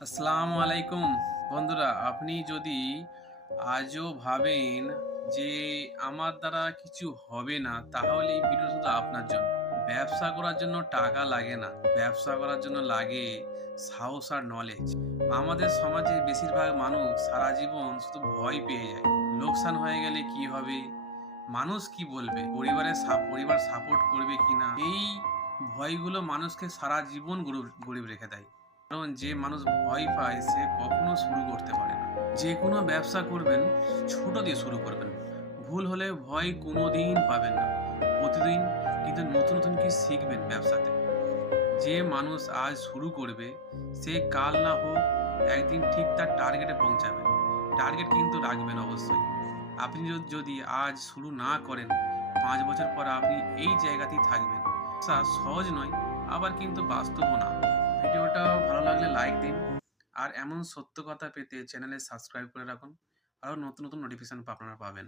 আসসালামু আলাইকুম বন্ধুরা, আপনি যদি আজও ভাবেন যে আমার দ্বারা কিছু হবে না, তাহলে এই ভিডিও শুধু আপনার জন্য। ব্যবসা করার জন্য টাকা লাগে না, ব্যবসা করার জন্য লাগে সাহস আর নলেজ। আমাদের সমাজে বেশিরভাগ মানুষ সারা জীবন শুধু ভয় পেয়ে যায়। লোকসান হয়ে গেলে কি হবে, মানুষ কি বলবে, পরিবার সাপোর্ট করবে কিনা, এই ভয়গুলো মানুষকে সারা জীবন গরিব রেখে দেয়। কারণ যে মানুষ ভয় পায় সে কখনো শুরু করতে পারে না। যে কোনো ব্যবসা করবেন, ছোট দিয়ে শুরু করবেন। ভুল হলে ভয় কোনোদিন পাবেন না। প্রতিদিন কিন্তু নতুন নতুন কি শিখবেন ব্যবসাতে। যে মানুষ আজ শুরু করবে, সে কাল না হোক একদিন ঠিক তার টার্গেটে পৌঁছাবে। টার্গেট কিন্তু রাখবেন অবশ্যই। আপনি যদি আজ শুরু না করেন, 5 বছর পর আপনি এই জায়গাতেই থাকবেন। ব্যবসা সহজ নয়, আবার কিন্তু বাস্তবও না। ভিডিওটা ভালো লাগলে লাইক দিন, আর এমন সত্য কথা পেতে চ্যানেলে সাবস্ক্রাইব করে রাখুন। আরও নতুন নতুন নোটিফিকেশন আপনারা পাবেন।